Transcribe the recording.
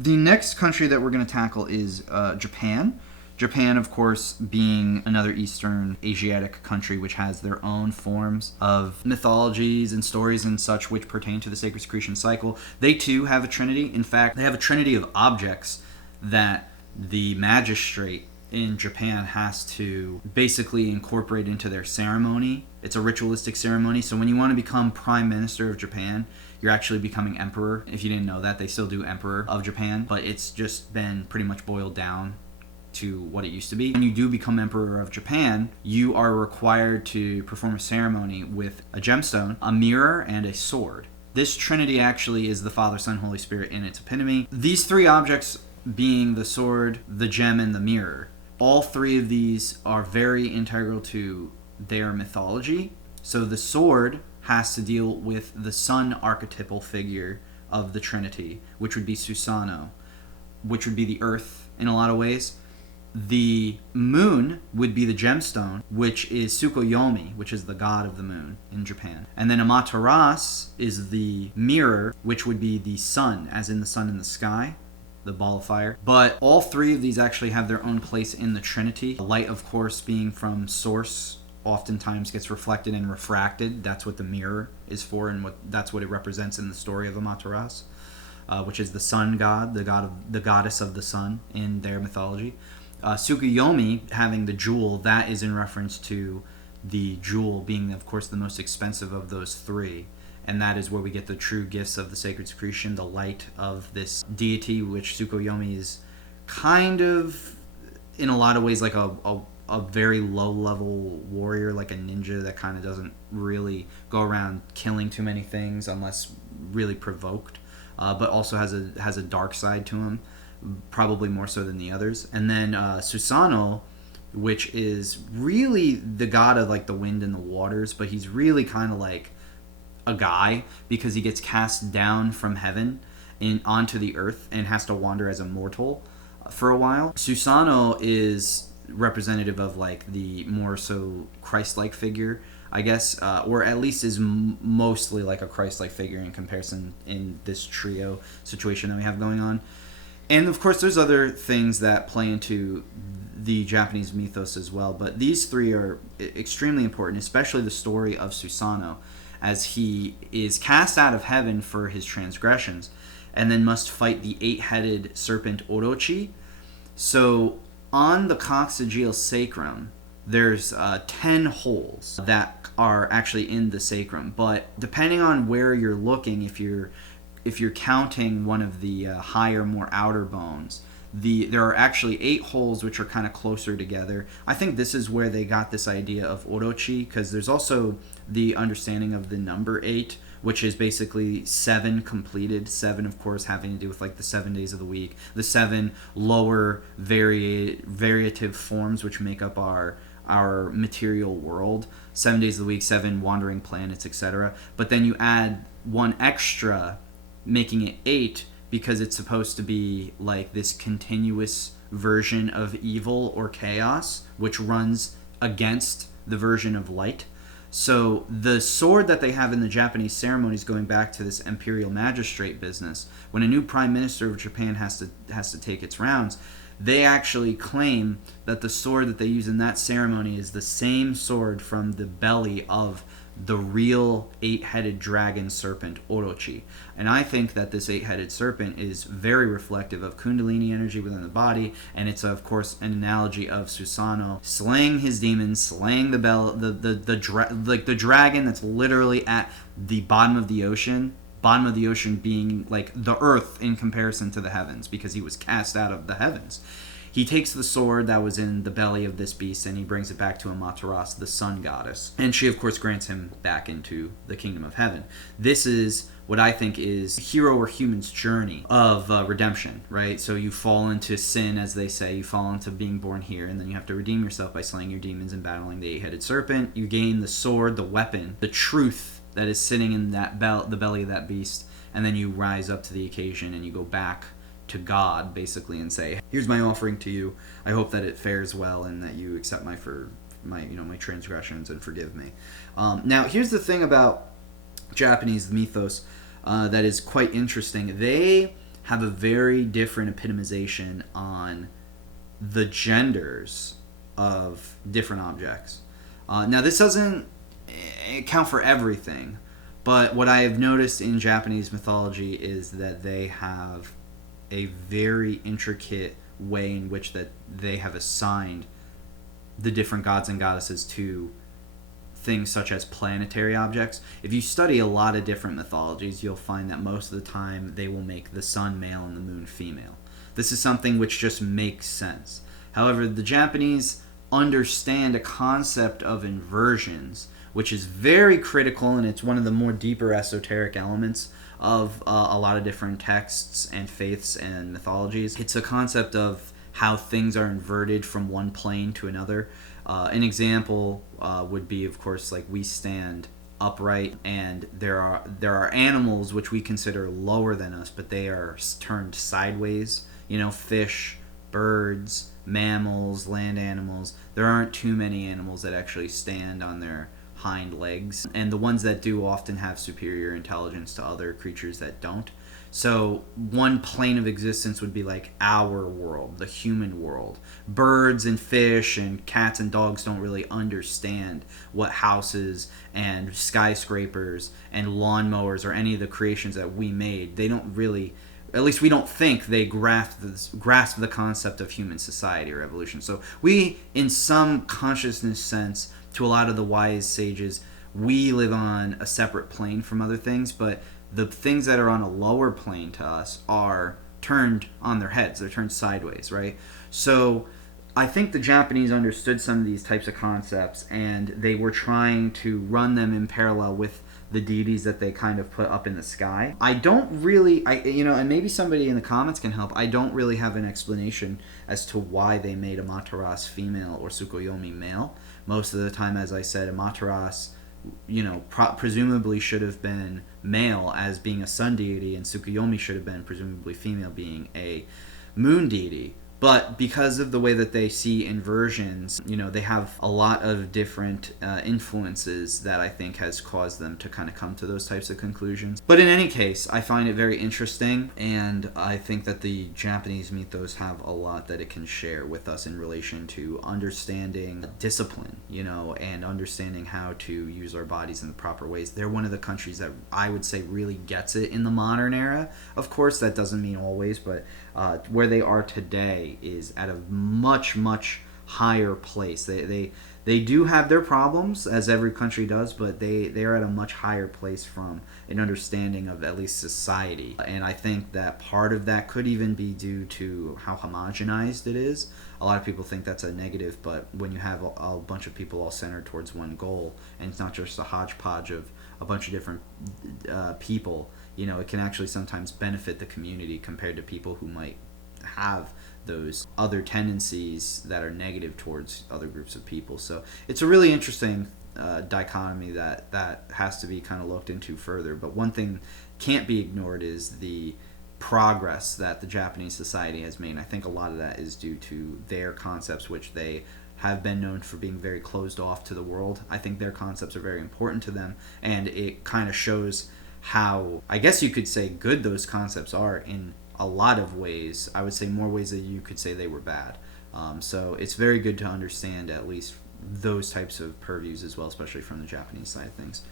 The next country that we're going to tackle is Japan. Japan, of course, being another Eastern Asiatic country which has their own forms of mythologies and stories and such which pertain to the sacred secretion cycle. They too have a trinity. In fact, they have a trinity of objects that the magistrate in Japan has to basically incorporate into their ceremony. It's a ritualistic ceremony. So when you want to become prime minister of Japan, you're actually becoming emperor. If you didn't know that, they still do emperor of Japan, but it's just been pretty much boiled down to what it used to be. When you do become emperor of Japan, you are required to perform a ceremony with a gemstone, a mirror, and a sword. This trinity actually is the Father, Son, Holy Spirit in its epitome. These three objects being the sword, the gem, and the mirror. All three of these are very integral to their mythology. So the sword has to deal with the sun archetypal figure of the trinity, which would be Susanoo, which would be the earth in a lot of ways. The moon would be the gemstone, which is Tsukuyomi, which is the god of the moon in Japan. And then Amaterasu is the mirror, which would be the sun, as in the sun in the sky, the ball of fire. But all three of these actually have their own place in the trinity. Light, of course, being from source, oftentimes gets reflected and refracted. That's what the mirror is for, and that's what it represents in the story of Amaterasu, which is the sun god, the goddess of the sun in their mythology. Tsukuyomi, having the jewel, that is in reference to the jewel being, of course, the most expensive of those three. And that is where we get the true gifts of the sacred secretion, the light of this deity, which Tsukuyomi is kind of, in a lot of ways, like a very low-level warrior, like a ninja that kind of doesn't really go around killing too many things unless really provoked, but also has a dark side to him, probably more so than the others. And then Susanoo, which is really the god of like the wind and the waters, but he's really kind of like a guy because he gets cast down from heaven onto the earth and has to wander as a mortal for a while. Susanoo is representative of like the more so Christ-like figure, I guess, or at least is mostly like a Christ-like figure in comparison in this trio situation that we have going on. And of course, there's other things that play into the Japanese mythos as well, but these three are extremely important, especially the story of Susanoo, as he is cast out of heaven for his transgressions, and then must fight the 8-headed serpent Orochi. So on the coccygeal sacrum, there's 10 holes that are actually in the sacrum, but depending on where you're looking, if you're counting one of the higher, more outer bones, there are actually 8 holes which are kind of closer together. I think this is where they got this idea of Orochi, because there's also the understanding of the number 8, which is basically 7 completed. 7, of course, having to do with like the 7 days of the week, the 7 lower variative forms which make up our material world. 7 days of the week, 7 wandering planets, etc. But then you add 1 extra, making it 8, because it's supposed to be like this continuous version of evil or chaos, which runs against the version of light. So the sword that they have in the Japanese ceremonies, going back to this imperial magistrate business, when a new prime minister of Japan has to take its rounds, they actually claim that the sword that they use in that ceremony is the same sword from the belly of the real 8-headed dragon serpent Orochi. And I think that this 8-headed serpent is very reflective of Kundalini energy within the body, and it's of course an analogy of Susanoo slaying his demons, slaying the dragon that's literally at the bottom of the ocean being like the earth in comparison to the heavens, because he was cast out of the heavens. He takes the sword that was in the belly of this beast and he brings it back to Amaterasu, the sun goddess. And she, of course, grants him back into the kingdom of heaven. This is what I think is hero or human's journey of redemption, right? So you fall into sin, as they say. You fall into being born here, and then you have to redeem yourself by slaying your demons and battling the 8-headed serpent. You gain the sword, the weapon, the truth that is sitting in that the belly of that beast, and then you rise up to the occasion and you go back to God, basically, and say, here's my offering to you. I hope that it fares well and that you accept my transgressions and forgive me. Now, here's the thing about Japanese mythos that is quite interesting. They have a very different epitomization on the genders of different objects. Now, this doesn't account for everything, but what I have noticed in Japanese mythology is that they have a very intricate way in which that they have assigned the different gods and goddesses to things such as planetary objects. If you study a lot of different mythologies, you'll find that most of the time they will make the sun male and the moon female. This is something which just makes sense. However, the Japanese understand a concept of inversions, which is very critical, and it's one of the more deeper esoteric elements of a lot of different texts and faiths and mythologies. It's a concept of how things are inverted from one plane to another. An example would be, of course, like we stand upright, and there are animals which we consider lower than us, but they are turned sideways. You know, fish, birds, mammals, land animals. There aren't too many animals that actually stand on their hind legs, and the ones that do often have superior intelligence to other creatures that don't. So one plane of existence would be like our world, the human world. Birds and fish and cats and dogs don't really understand what houses and skyscrapers and lawnmowers or any of the creations that we made. They don't really, at least we don't think they grasp the concept of human society or evolution. So we, in some consciousness sense, to a lot of the wise sages, we live on a separate plane from other things, but the things that are on a lower plane to us are turned on their heads. They're turned sideways, right? So I think the Japanese understood some of these types of concepts, and they were trying to run them in parallel with the deities that they kind of put up in the sky. I don't really, and maybe somebody in the comments can help. I don't really have an explanation as to why they made Amaterasu female or Tsukuyomi male. Most of the time, as I said, Amaterasu, presumably should have been male as being a sun deity, and Tsukuyomi should have been presumably female being a moon deity. But because of the way that they see inversions, they have a lot of different influences that I think has caused them to kind of come to those types of conclusions. But in any case, I find it very interesting, and I think that the Japanese mythos have a lot that it can share with us in relation to understanding discipline, and understanding how to use our bodies in the proper ways. They're one of the countries that I would say really gets it in the modern era. Of course, that doesn't mean always, but where they are today is at a much, much higher place. They do have their problems, as every country does, but they are at a much higher place from an understanding of at least society. And I think that part of that could even be due to how homogenized it is. A lot of people think that's a negative, but when you have a bunch of people all centered towards one goal, and it's not just a hodgepodge of a bunch of different people, it can actually sometimes benefit the community compared to people who might have those other tendencies that are negative towards other groups of people. So it's a really interesting dichotomy that has to be kind of looked into further. But one thing can't be ignored is the progress that the Japanese society has made. I think a lot of that is due to their concepts, which they have been known for being very closed off to the world. I think their concepts are very important to them, and it kind of shows how, I guess you could say, good those concepts are in a lot of ways. I would say more ways that you could say they were bad. So it's very good to understand at least those types of purviews as well, especially from the Japanese side of things.